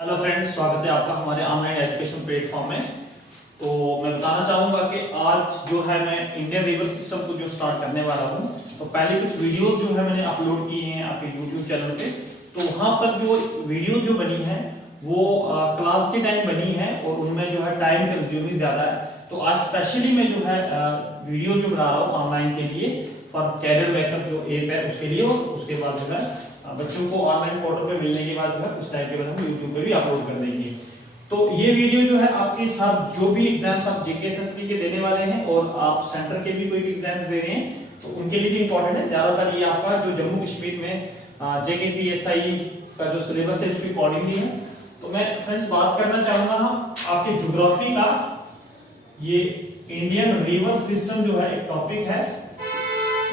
Hello friends, स्वागत है आपका हमारे ऑनलाइन एजुकेशन प्लेटफॉर्म में। तो मैं बताना चाहूँगा कि आज जो है मैं इंडियन रिवर सिस्टम को जो स्टार्ट करने वाला हूँ। तो पहले कुछ वीडियोस जो है मैंने अपलोड किए हैं आपके यूट्यूब चैनल पे। तो वहाँ पर जो वीडियो जो बनी है वो क्लास के टाइम बनी है और उनमें जो है टाइम कंज्यूमिंग ज़्यादा है। तो आज स्पेशली मैं जो है वीडियो जो बना रहा हूँ ऑनलाइन के लिए फॉर कैरियर बैकअप जो ऐप है उसके लिए, और उसके बाद जो है बच्चों को ऑनलाइन पोर्टल पे मिलने के बाद जो है उस टाइम के बाद हम यूट्यूब पे भी अपलोड कर देंगे। तो ये वीडियो जो है आपके साथ जो भी एग्जाम्स आप जीके सेंट्री के देने वाले हैं और आप सेंटर के भी कोई भी एग्जाम दे रहे हैं तो उनके लिए भी इंपॉर्टेंट है। ज्यादातर ये आपका जो जम्मू कश्मीर में जेकेपीएसआई का जो सिलेबस है उसकी अकॉर्डिंगली है। तो मैं फ्रेंड्स बात करना चाहूंगा हम आपके ज्योग्राफी का। ये इंडियन रिवर सिस्टम जो है एक टॉपिक है,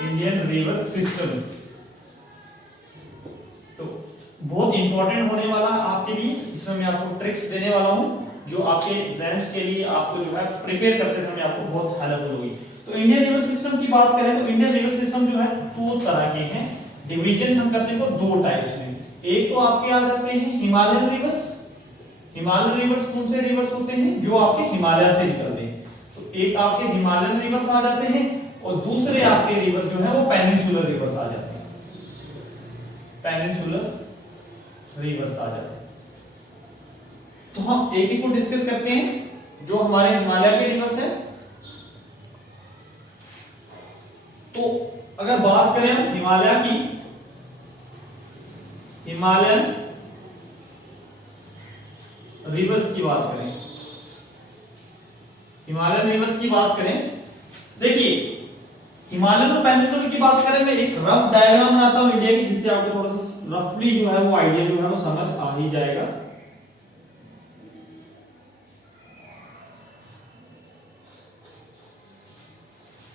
इंडियन रिवर सिस्टम। तो बहुत इंपॉर्टेंट होने वाला है आपके लिए। इसमें मैं आपको ट्रिक्स देने वाला हूं जो आपके एग्जाम्स के लिए आपको जो है प्रिपेयर करते समय आपको बहुत हेल्पफुल होगी। तो इंडियन रिवर सिस्टम की बात करें तो इंडियन रिवर सिस्टम जो है दो तरह के हैं। डिवीजन हम करते हैं दो टाइप्स में। एक तो आपके आ जाते हैं हिमालयन रिवर्स। हिमालयन रिवर्स कौन से रिवर्स होते हैं? जो आपके हिमालय से निकलते हैं। तो एक आपके हिमालयन रिवर्स आ जाते हैं और दूसरे आपके रिवर्स जो है वो पेनिनसुलर रिवर्स आ जाते हैं। पेनिनसुलर रिवर्स आ जाते हैं। तो हम एक एक को डिस्कस करते हैं। जो हमारे हिमालय के रिवर्स है, तो अगर बात करें हम हिमालय की, हिमालयन रिवर्स की बात करें, हिमालयन रिवर्स की बात करें, देखिए हिमालयन और पेनिनसुलर की बात करें, मैं एक रफ डायग्राम बनाता हूं इंडिया की, जिससे आपको थोड़ा सा रफली जो है वो आइडिया जो है वो समझ आ ही जाएगा।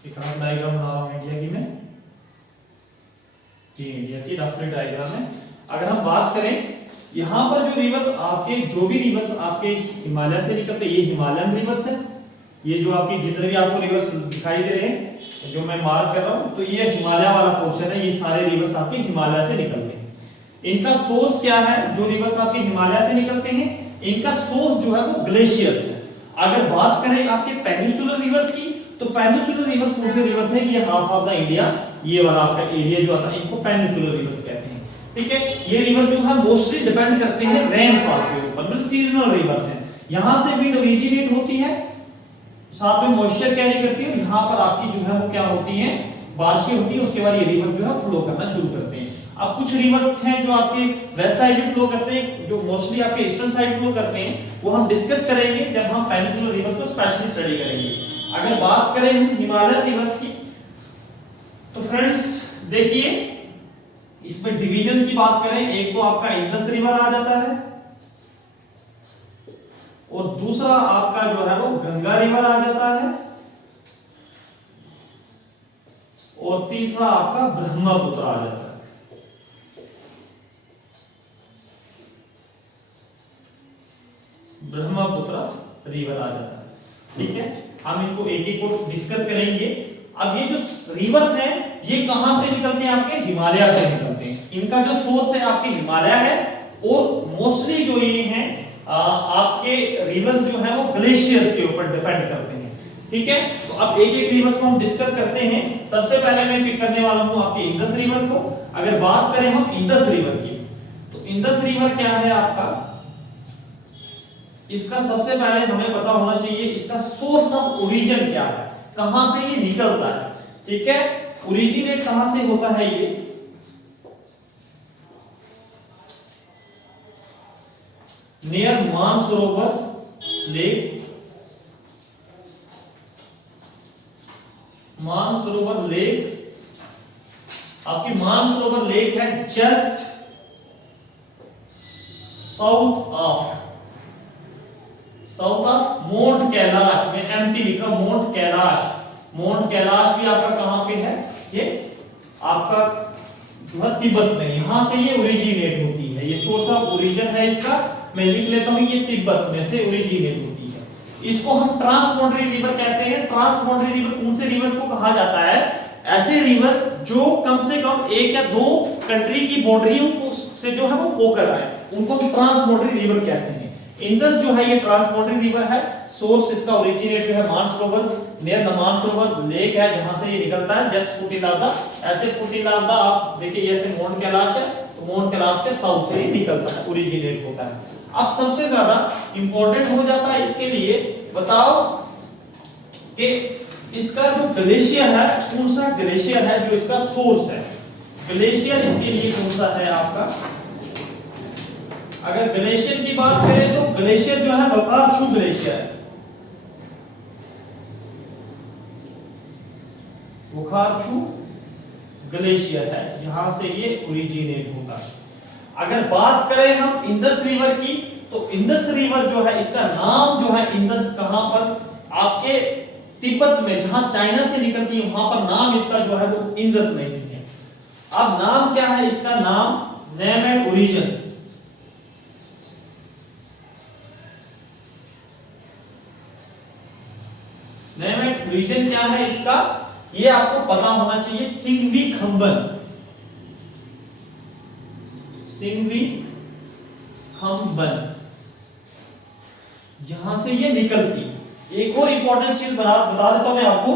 एक रफ डायग्राम बना रहा हूं इंडिया की मैं, ये इंडिया की रफली डायग्राम है। अगर हम बात करें यहां पर जो रिवर्स आपके, जो भी रिवर्स आपके हिमालय से निकलते, ये हिमालयन रिवर्स है। ये जो आपके जितने भी आपको रिवर्स दिखाई दे रहे हैं जो मैं मार्क कर रहा हूं, तो ये हिमालय वाला पोर्शन है। ये सारे रिवर्स आपके हिमालय से निकलते हैं। इनका सोर्स क्या है? जो रिवर्स आपके हिमालय से निकलते हैं इनका सोर्स जो है वो ग्लेशियर्स है। अगर बात करें आपके पेनिनसुलर रिवर्स की, तो पेनिनसुलर रिवर्स कौन से रिवर्स है? ये हाफ ऑफ द इंडिया, ये वाला आपका एरिया जो आता है इनको पेनिनसुलर रिवर्स कहते हैं। ठीक है, ये रिवर जो है मोस्टली डिपेंड करते हैं रेनफॉल के ऊपर, मतलब सीजनल रिवर्स है। यहां से विंड ओरिजिनेट होती है, साथ में मॉइस्चर कैरी करती है, यहाँ पर आपकी जो है वो क्या होती है, बारिशें होती है। उसके बाद ये रिवर जो है फ्लो करना शुरू करते हैं। अब कुछ रिवर्स हैं जो आपके वेस्ट साइड में फ्लो करते हैं, जो मोस्टली आपके ईस्टर्न साइड फ्लो करते हैं, वो हम डिस्कस करेंगे जब हम पेनिनसुलर रिवर को स्पेशली स्टडी करेंगे। अगर बात करें हम हिमालयन रिवर्स की, तो फ्रेंड्स देखिए इसमें डिवीजन की बात करें, एक तो आपका इंडस रिवर आ जाता है और दूसरा आपका जो है वो गंगा रिवर आ जाता है और तीसरा आपका ब्रह्मपुत्र आ जाता है। ब्रह्मपुत्र रिवर आ जाता है। ठीक है, हम इनको एक एक को डिस्कस करेंगे। अब ये जो रिवर्स हैं ये कहां से निकलते हैं? आपके हिमालय से निकलते हैं। इनका जो सोर्स है आपके हिमालय है और मोस्टली जो ये हैं आपके रिवर्स जो है वो ग्लेशियर्स के ऊपर डिपेंड करते हैं। ठीक है, तो अब एक एक रिवर को हम डिस्कस करते हैं। सबसे पहले मैं पिक करने वाला हूं आपके इंडस रिवर को। अगर बात करें हम इंडस रिवर की, तो इंडस रिवर क्या है आपका, इसका सबसे पहले हमें पता होना चाहिए इसका सोर्स ऑफ ओरिजिन क्या है, कहां से ये निकलता है। ठीक है, ओरिजिनेट कहां से होता है? ये near Mansarovar lake, Mansarovar lake, आपकी मानसरोवर लेक है just south of mount Kailash. मैं एमटी लिख रहा हूं, माउंट कैलाश। माउंट कैलाश भी आपका कहां पे है? ये आपका जो है तिब्बत में, यहां से ये ओरिजिनेट होती है। ये सोर्स ऑफ ओरिजिन है इसका, मैं लिख लेता हूं, ये तिब्बत में से ओरिजिनेट होती है। इसको हम ट्रांसबॉर्डरी रिवर कहते हैं। ट्रांसबॉर्डरी रिवर कौन से रिवर्स को कहा जाता है? ऐसे रिवर्स जो कम से कम एक या दो कंट्री की बाउंड्रियों से जो है वो होकर आए। उनको हम ट्रांसबोर्डरी रिवर कहते हैं। इंडस जो है ये ट्रांसबोर्डरी रिवर है। सोर्स इसका ओरिजिनेट जो है Mansarovar near the Mansarovar lake है जहां से ये निकलता है। जस्ट फुटिंग ऑफ द ऐसे फुटिंग ऑफ द आप देखिए ये ऐसे माउंट कैलाश है तो माउंट कैलाश के साउथ से ही निकलता है, ओरिजिनेट होता है। अब सबसे ज्यादा इंपॉर्टेंट हो जाता है इसके लिए बताओ कि इसका जो ग्लेशियर है कौन सा ग्लेशियर है जो इसका सोर्स है। ग्लेशियर इसके लिए कौन सा है आपका, अगर ग्लेशियर की बात करें तो ग्लेशियर जो है वोकार्चू ग्लेशियर है। वोकार्चू ग्लेशियर है जहां से ये ओरिजिनेट होता है। अगर बात करें हम इंडस रिवर की तो इंडस रिवर जो है इसका नाम जो है इंडस कहां पर आपके तिब्बत में जहां चाइना से निकलती है वहां पर नाम इसका जो है वो इंडस नहीं है। अब नाम क्या है इसका, नाम name and origin name and origin क्या है इसका ये आपको पता होना चाहिए। सिंगवी खंबन, सिंगवी खंबन जहां से ये निकलती। एक और इंपॉर्टेंट चीज बता देता हूं मैं आपको,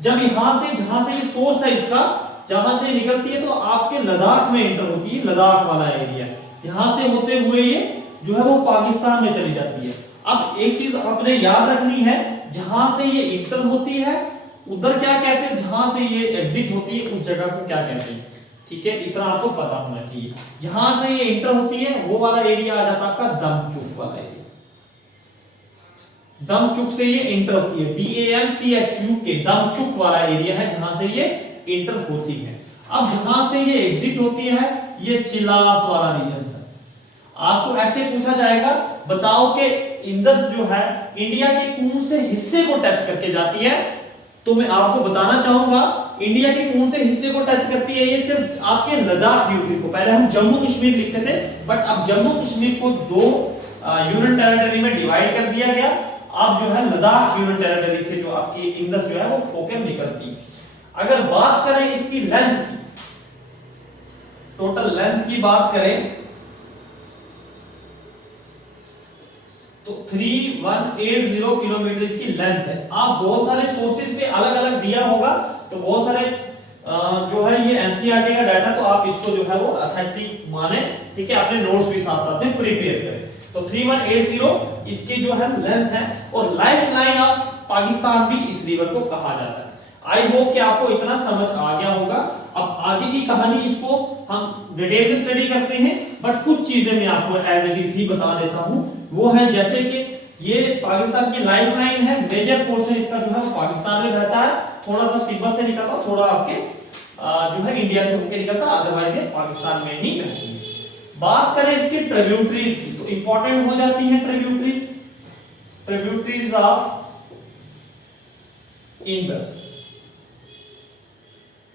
जब यहां से जहां से ये सोर्स है इसका जहां से निकलती है तो आपके लद्दाख में एंटर होती है, लद्दाख वाला एरिया। यहां से होते हुए ये जो है वो पाकिस्तान में चली जाती है। अब एक चीज आपने याद रखनी है, जहां से ये एंटर होती है उधर क्या कहते हैं, जहां से ये एग्जिट होती है उस जगह को क्या कहते हैं, ठीक है, इतना आपको पता होना चाहिए। जहां से ये एंटर होती है वो वाला एरिया आ जाता है आपका दमचुक वाला एरिया। दमचुक से ये एंटर होती है, DAMCHU के दमचुक वाला एरिया है जहां से ये एंटर होती है। अब जहां से ये एग्जिट होती है ये चिलास वाला रीजन है। आपको ऐसे पूछा जाएगा बताओ कि इंडस जो है इंडिया के कौन से हिस्से को टच करके जाती है, तो मैं आपको बताना चाहूंगा इंडिया के कौन से हिस्से को टच करती है। ये सिर्फ आपके लद्दाख यूटी को, पहले हम जम्मू कश्मीर लिखते थे बट अब जम्मू कश्मीर को दो यूनियन टेरिटरी में डिवाइड कर दिया गया। अब जो है लद्दाख यूनियन टेरिटरी से जो आपकी इंडस जो है वो होकर निकलती है। अगर बात करें इसकी लेंथ की, टोटल लेंथ की बात करें तो 3180 किलोमीटर इसकी लेंथ है। आप बहुत सारे सोर्सेज पे अलग अलग दिया होगा तो बहुत सारे जो है ये एनसीईआरटी का डाटा, तो आप इसको जो है वो ऑथेंटिक माने, ठीक है, अपने नोट्स भी साथ साथ में प्रिपेयर करें। तो 3180 इसकी जो है लेंथ है और लाइफ लाइन ऑफ पाकिस्तान भी इस रिवर को कहा जाता है। आई होप कि आपको इतना समझ आ गया होगा। अब आगे की कहानी इसको हम डिटेल में स्टडी करते हैं बट कुछ चीजें मैं आपको एज इट इज ही बता देता हूं। वो है जैसे कि ये पाकिस्तान की लाइफ लाइन है, मेजर पोर्शन इसका जो है वो पाकिस्तान में रहता है, थोड़ा सा तिब्बत से निकलता, थोड़ा आपके जो है इंडिया से होकर निकलता, अदरवाइज ये पाकिस्तान में ही रहती है। बात करें इसकी ट्रिब्यूटरीज की तो इंपॉर्टेंट हो जाती है tributaries, tributaries of Indus.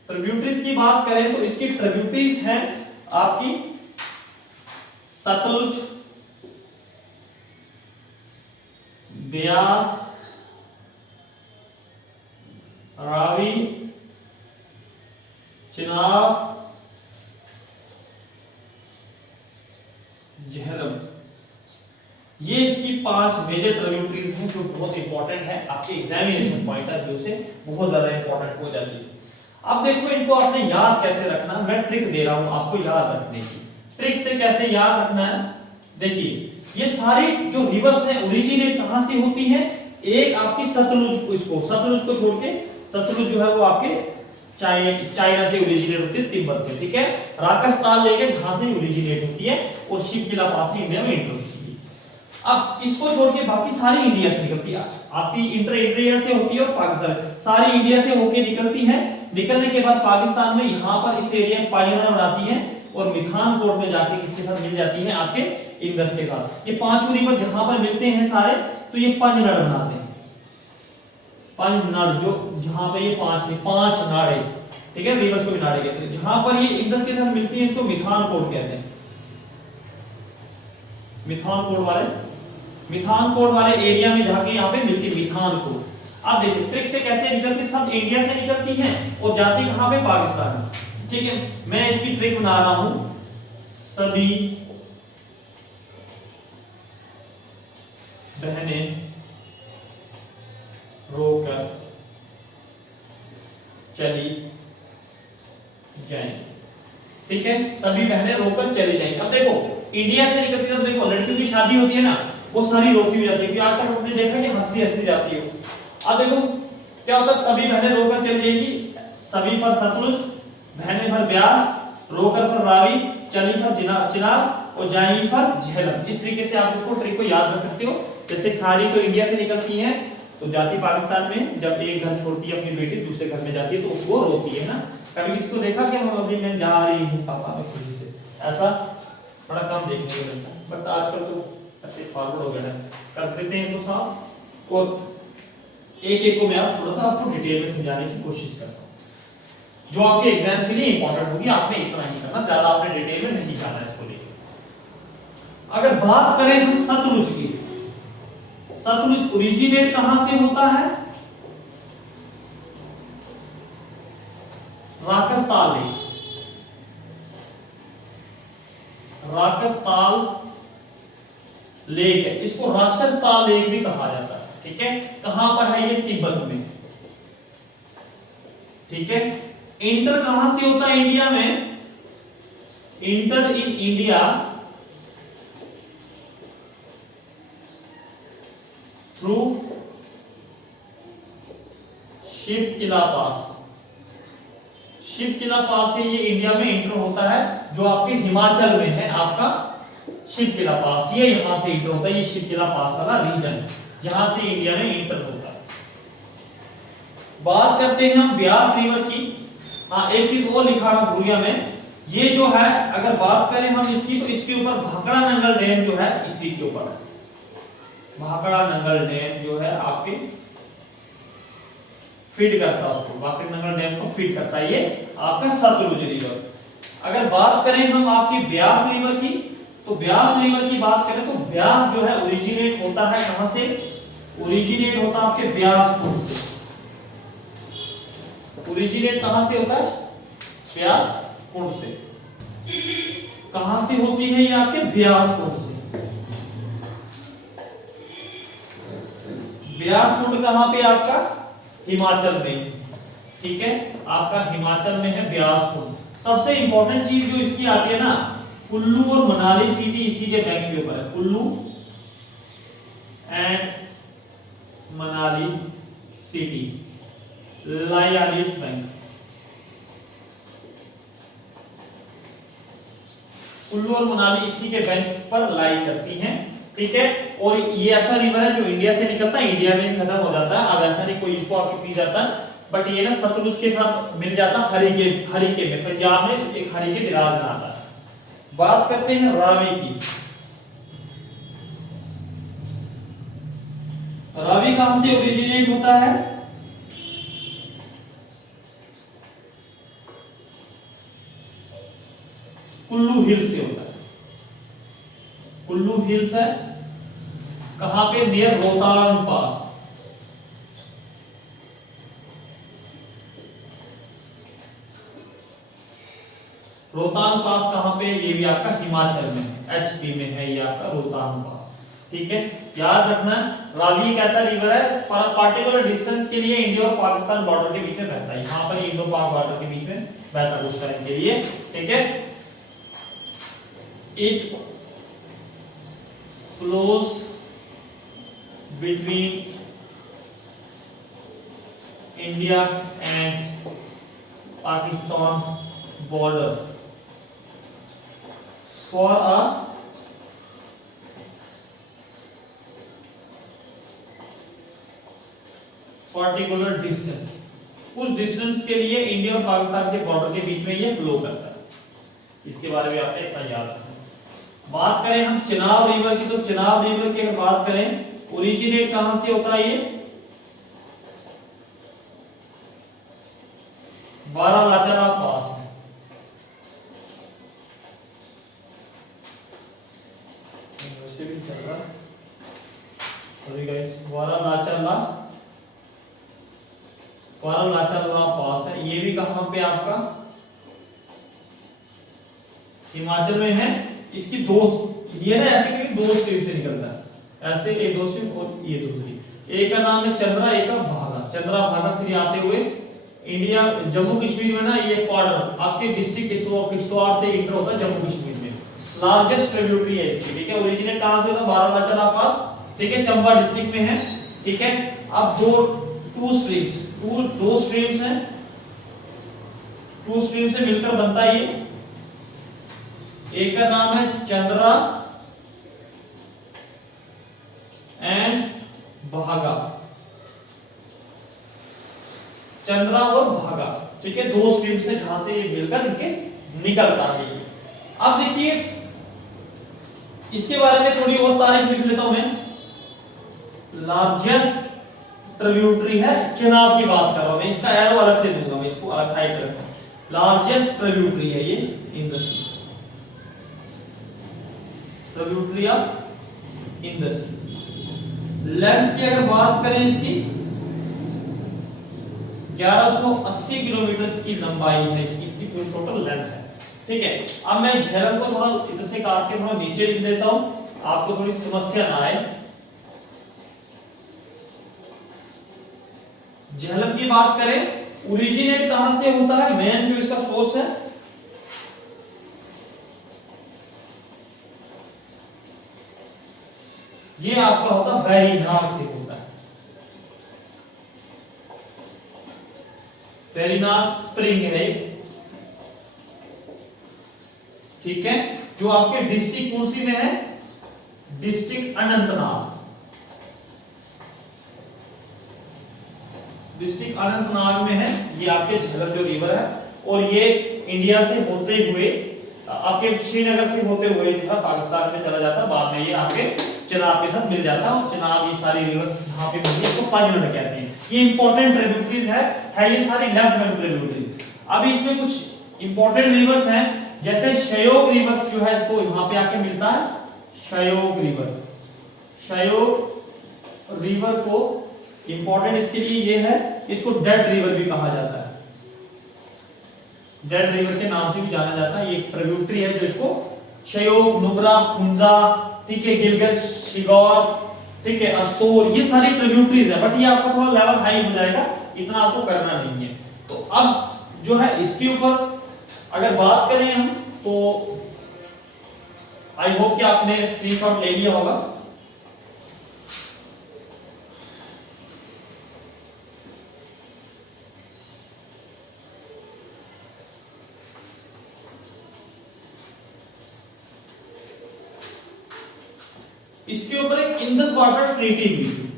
Tributaries की बात करें तो इसकी ट्रिब्यूटरीज हैं आपकी सतलुज, ब्यास, रावी, चिनाब, झेलम। ये इसकी 5 मेजर ट्रिब्यूटरीज हैं जो बहुत इंपॉर्टेंट है, आपके एग्जामिनेशन पॉइंट ऑफ व्यू से बहुत ज्यादा इंपॉर्टेंट हो जाती है। अब देखो इनको आपने याद कैसे रखना, मैं ट्रिक दे रहा हूं आपको याद रखने की। ट्रिक से कैसे याद रखना है, देखिए ये सारी जो रिवर्स है ओरिजिनेट कहां से होती है, एक आपकी सतलुज, इसको सतलुज को छोड़ के, सतलुज जो है वो आपके चाइना से ओरिजिनेट होती है, तिब्बत से, ठीक है, राजस्थान लेके जहां से ओरिजिनेट होती है और शिवकिला पास से इंडिया में एंटर होती है। अब इसको छोड़ के बाकी सारी इंडिया से निकलती है, आपकी इंडिया से होती है और पाकिस्तान सारी इंडिया से होके निकलती है। निकलने के बाद पाकिस्तान में यहाँ पर इस एरिया में पायनियर बनाती है और मिठानकोट में जाके किसके साथ मिल जाती है, आपके इंडस के साथ। ये पांचों रिवर जहां पर मिलते हैं सारे तो ये पंजनड़ बनाते हैं, पंजनड़ जो जहां पे ये पांच नाड़े, ठीक है, रिवर्स को भी नाड़े कहते हैं। जहां पर ये इंडस के साथ मिलती है इसको मिठानकोट कहते हैं। मिठानकोट वाले एरिया में जाके यहाँ पे मिलती है मिठानकोट। अब देखिए ट्रिक से कैसे निकलती, सब इंडिया से निकलती है और जाती कहां पे, पाकिस्तान में, ठीक है। मैं इसकी ट्रिक बना रहा हूं, सभी बहनें रोकर चली जाएंगी। ठीक है, सभी बहनें रोकर चली जाएंगी। अब देखो इंडिया से निकलती है तो देखो लड़कियों की शादी होती है ना, वो सारी रोकी हो जाती है, आज तक हमने देखा कि हंसती हंसती जाती है। अब देखो क्या होता है, सभी बहनें रोकर चली जाएंगी, सभी पर सतलुज, बहनें पर ब्यास, रोकर पर रावी, चली पर चिनाब और जाएंगी पर झेलम। इस तरीके से आप इसको ट्रिक को याद कर सकते हो। जैसे सारी तो इंडिया से निकलती हैं तो जाती पाकिस्तान में, जब एक घर छोड़ती है अपनी बेटी दूसरे घर में जाती है तो उसको रोती है ना। कभी इसको देखा कि हम अभी मैं जा रही हूँ पापा में खुशी से, ऐसा बड़ा कम देखने को मिलता है। बट आजकल तो ऐसे फॉरवर्ड हो गया है, कर देते हैं तो साफ। और एक एक को मैं थोड़ा सा आपको डिटेल में समझाने की कोशिश करता हूँ, जो आपके एग्जाम्स के लिए इंपॉर्टेंट होगी। आपने इतना ही करना, ज्यादा आपने डिटेल में नहीं जाना इसको लेकर। अगर बात करें हम सतलुज की, सतलुज ओरिजिनेट कहां से होता है? राकसताल लेक, राकसताल लेक है, इसको राक्षसताल लेक भी कहा जाता है। ठीक है, कहां पर है ये? तिब्बत में। ठीक है, इंटर कहां से होता है इंडिया में? Enter in India through Shipki La pass. Shipki La pass से ये इंडिया में इंटर होता है, जो आपके हिमाचल में है आपका शिपकिला पास, ये यहां से इंटर होता है। ये शिपकिला पास वाला रीजन यहां से इंडिया में इंटर होता है। बात करते हैं हम ब्यास रिवर की। हाँ, एक चीज और लिखाना भूल गया मैं, ये जो है अगर बात करें हम इसकी, तो इसके ऊपर भाखड़ा नंगल डैम जो है इसी के ऊपर है। भाखड़ा नंगल डैम जो है आपके फीड करता है उसको, भाखड़ा नंगल डैम को फीड करता है ये आपका सतलुज रिवर। अगर बात करें हम आपकी ब्यास रिवर की, तो ब्यास रिवर की बात करें तो ब्यास जो है ओरिजिनेट होता है कहां से? ओरिजिनेट होता है आपके ब्यास कुंड से। ओरिजिनेट कहां से होता है? ब्यास कुंड से। कहां से होती है ये? आपके ब्यास कुंड से। ब्यास कुंड कहां पे? आपका हिमाचल में। ठीक है, आपका हिमाचल में है ब्यास कुंड। सबसे इंपॉर्टेंट चीज जो इसकी आती है ना, कुल्लू और मनाली सिटी इसी के बैंक के ऊपर है। Kullu and Manali city lie on it's bank. Kullu और मनाली इसी के बैंक पर लाई करती हैं। ठीक है, और ये ऐसा रिवर है जो इंडिया से निकलता है, इंडिया में ही खत्म हो जाता है। अब ऐसा नहीं कोई इसको आके पी जाता, बट ये ना सतलुज के साथ मिल जाता हरिके में, पंजाब में एक हरिके विराजमान आता है। बात करते हैं रावी की। रावी कहां से ओरिजिनेट होता है? कुल्लू हिल से होता है। कुल्लू हिल्स है कहां पे? नियर रोहतांग पास। रोहतांग पास कहां पे? ये भी आपका हिमाचल में, एचपी में है ये आपका रोहतांग पास। ठीक है, याद रखना रावी एक ऐसा रिवर है फॉर अ पार्टिकुलर डिस्टेंस के लिए इंडिया और पाकिस्तान बॉर्डर के बीच में बहता है। यहां पर इंडो पाक बॉर्डर के बीच में बहता है उस टाइम के लिए। ठीक है, it flows between India and Pakistan border for a particular distance. उस डिस्टेंस के लिए इंडिया और पाकिस्तान के बॉर्डर के बीच में ये फ्लो करता है। इसके बारे में आपने इतना याद रखना। बात करें हम चिनाब रिवर की, तो चिनाब रिवर की अगर बात करें ओरिजिनेट कहां से होता है? ये बारालाचा पास है। वैसे भी चल रहा है गाइस, बारालाचा पास है। ये भी कहां पे? आपका हिमाचल में है। इसकी दो, ये ना ऐसे करके दो स्ट्रीम से निकलता है। ऐसे एक दो स्ट्रीम और ये दूसरी, एक का नाम है चंद्रा, एक का भागा। चंद्रा भागा फिर आते हुए इंडिया जम्मू कश्मीर में ना ये बॉर्डर आपके डिस्ट्रिक्ट किश्तवाड़ से इंटर होता है जम्मू कश्मीर में। लार्जेस्ट ट्रिब्यूटरी है इसकी, ठीक है। ओरिजिनेट कहां से होता है? बारामुल्ला पास, ठीक है, चंबा डिस्ट्रिक्ट में है, ठीक है। अब दो स्ट्रीम्स हैं, टू स्ट्रीम से मिलकर बनता है ये। एक का नाम है चंद्रा एंड भागा, चंद्रा और भागा, ठीक है, दो स्ट्रीम से जहां से ये मिलकर इनके निकलता है। अब देखिए इसके बारे में थोड़ी और तारीफ लिख लेता हूं मैं। लार्जेस्ट ट्रिब्यूटरी है, चिनाब की बात कर रहा हूं मैं, इसका एरो अलग से दूंगा मैं, इसको अलग साइड पे रखूंगा। लार्जेस्ट ट्रिब्यूटरी है ये Indus, tributary of Indus. Length की अगर बात करें इसकी 1180 किलोमीटर की लंबाई है इसकी, इतनी टोटल लेंथ है, ठीक है। अब मैं झेलम को थोड़ा इधर से काट के थोड़ा नीचे लिख देता हूं, आपको थोड़ी समस्या ना आए। झेलम की बात करें, ओरिजिनेट कहां से होता है? मेन जो इसका सोर्स है ये आपका होता है वेरीनाग से होता है, वेरीनाग स्प्रिंग है, ठीक है, जो आपके डिस्ट्रिक्ट कौन सी में है? डिस्ट्रिक्ट अनंतनाग, डिस्ट्रिक्ट अनंतनाग में है ये आपके झेलम जो रिवर है। और ये इंडिया से होते हुए आपके श्रीनगर से होते हुए जो है पाकिस्तान में चला जाता है, बाद में ये आपके चिनाब के साथ मिल जाता है। और चिनाब ये सारी रिवर्स जहां पे मिलती है इसको 5 मिनट कहते हैं। ये इंपॉर्टेंट ट्रिब्यूटरीज है ये सारी लेफ्ट हैंड ट्रिब्यूटरीज। अभी इसमें कुछ इंपॉर्टेंट रिवर्स हैं, जैसे शयोग रिवर जो है इसको यहां पे आके मिलता है, शयोग रिवर। शयोग रिवर को इंपॉर्टेंट इसके लिए ये है, इसको डेड रिवर भी कहा जाता है, डेड रिवर के नाम से भी जाना जाता है। ये एक ट्रिब्यूटरी है जो इसको शयोग, नुब्रा, हुंजा, ठीक है, गिलगित, शिगौर, ठीक है, अस्तोर, ये सारी ट्रिब्यूटरीज है। बट ये आपका थोड़ा लेवल हाई हो जाएगा, इतना आपको करना नहीं है। तो अब जो है इसके ऊपर अगर बात करें हम, तो आई होप कि आपने स्क्रीनशॉट ले लिया होगा। इसके ऊपर एक इंडस वाटर ट्रीटी हुई थी,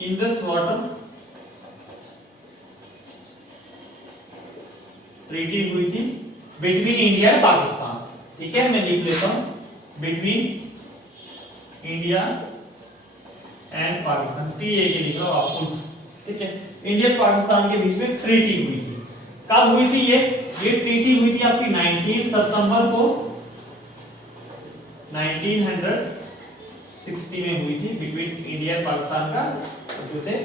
इंडस वाटर ट्रीटी हुई थी बिटवीन इंडिया एंड पाकिस्तान, ठीक है। मैं लिख लेता हूं, between India and Pakistan, TA के लिख रहा हूं आप, ठीक है। इंडिया और पाकिस्तान के बीच में ट्रीटी हुई थी। कब हुई थी ये ट्रीटी हुई थी आपकी 19 सितंबर को 1960 में हुई थी, बिटवीन इंडिया और पाकिस्तान का जो थे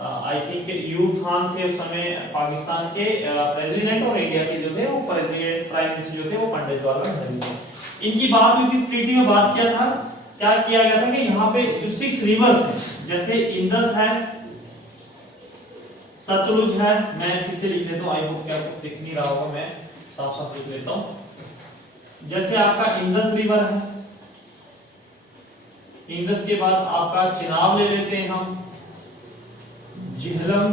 आई थिंक यूब खान थे उस समय पाकिस्तान के प्रेसिडेंट, और इंडिया के जो थे वो प्रेसिडेंट प्राइम मिनिस्टर जो थे वो पंडित जवाहरलाल नेहरू थे। इनकी बात हुई थी, इस ट्रीटी में बात किया था, क्या किया गया था कि यहाँ पे जो 6 रिवर्स हैं, जैसे इंडस है, सतलुज है, मैं फिर से लिख लेता हूँ, आई होप कि आपको दिख नहीं रहा होगा, मैं साफ साफ लिख लेता हूँ। जैसे आपका इंडस रिवर है, इंडस के बाद आपका चिनाब ले लेते हैं हम, झेलम,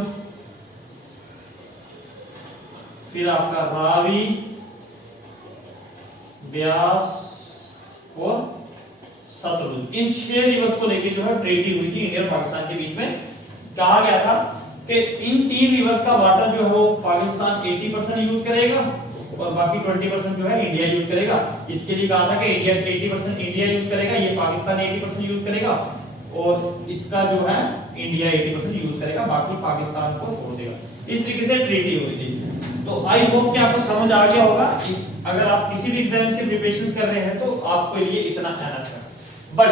फिर आपका रावी, ब्यास और सतलुज, इन 6 रिवर्स को लेके जो है ट्रीटी हुई थी इंडिया और पाकिस्तान के बीच में। कहा गया था कि इन 3 रिवर्स का वाटर जो है वो पाकिस्तान 80% यूज करेगा और बाकी 20% जो है इंडिया यूज करेगा। इसके लिए कहा था कि इंडिया 80% इंडिया यूज करेगा, ये पाकिस्तान 80% यूज करेगा, और इसका जो है इंडिया 80% यूज करेगा, बाकी पाकिस्तान को छोड़ देगा। इस तरीके से ट्रीटी हुई थी। तो आई होप कि आपको समझ आ गया होगा। अगर आप किसी भी एग्जाम के प्रिपरेशन कर रहे हैं तो आपके लिए इतना एनफ है। बट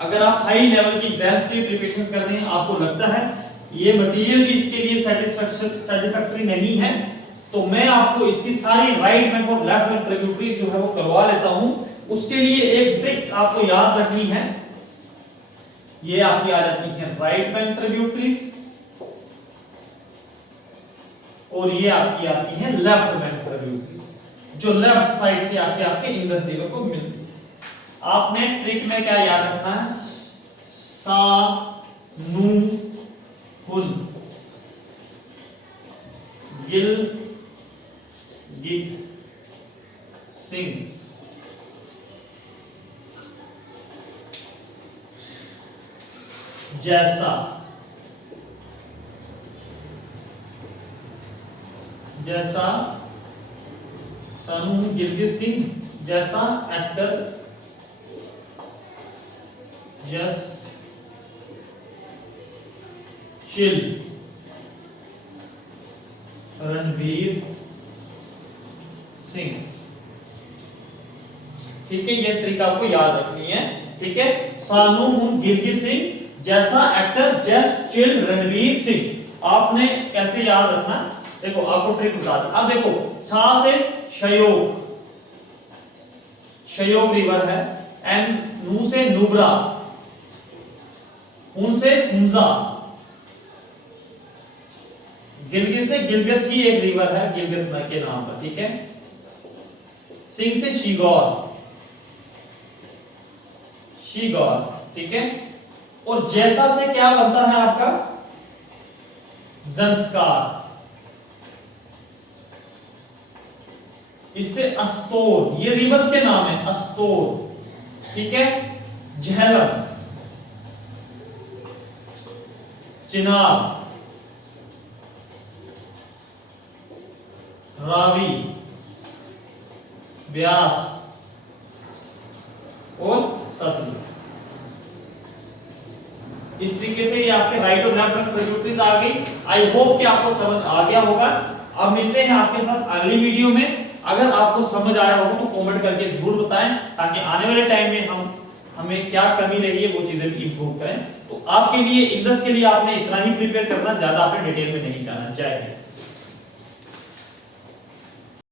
अगर आप हाई लेवल की एग्जाम्स के प्रिपरेशन कर रहे हैं, आपको लगता है ये मटेरियल भी इसके लिए सेटिस्फैक्टरी नहीं है, तो मैं आपको इसकी सारी राइट बैंक और लेफ्ट बैंक ट्रिब्यूटरीज जो है वो करवा लेता हूं। उसके लिए एक ट्रिक आपको याद रखनी है, ये आपकी आ जाती है राइट बैंक ट्रिब्यूटरीज और ये आपकी आती है लेफ्ट बैंक ट्रिब्यूटरीज, जो लेफ्ट साइड से आके आपके इंडस रिवर को मिलती है। आपने ट्रिक में क्या याद रखना है, सा नू हुन गिल गिग सिंह, जैसा जैसा सानू गिलगित सिंह जैसा actor, just chill Ranveer Singh. ठीक है, ये ट्रिक आपको याद रखनी है। ठीक है, सानू गिलगित सिंह जैसा actor, just chill Ranveer Singh. आपने कैसे याद रखना, देखो आपको ट्रिक बता दी। अब देखो सा से शयोग, शयोग रिवर है, एन नू से नुब्रा, हुन से हुंजा, गिलगित से गिलगित की एक रिवर है गिलगित के नाम पर। ठीक है, सिंह से शिगौर, शिगौर। ठीक है, और जैसा से क्या बनता है आपका, जंस्कार, इससे अस्तोर, ये रिवर्स के नाम है, अस्तोर। ठीक है, झेलम, चिनाब, रावी, व्यास और सतलुज। इस तरीके से ये आपके राइट और लेफ्ट बैंक ट्रिब्यूटरीज आ गई। आई होप कि आपको समझ आ गया होगा। अब मिलते हैं आपके साथ अगली वीडियो में। अगर आपको समझ आया होगा तो कमेंट करके जरूर बताएं, ताकि आने वाले टाइम में हमें क्या कमी रही है वो चीजें भी इंप्रूव करें। तो आपके लिए इंडस के लिए आपने इतना ही प्रिपेयर करना, ज्यादा आपने डिटेल में नहीं जाना। जय हिंद।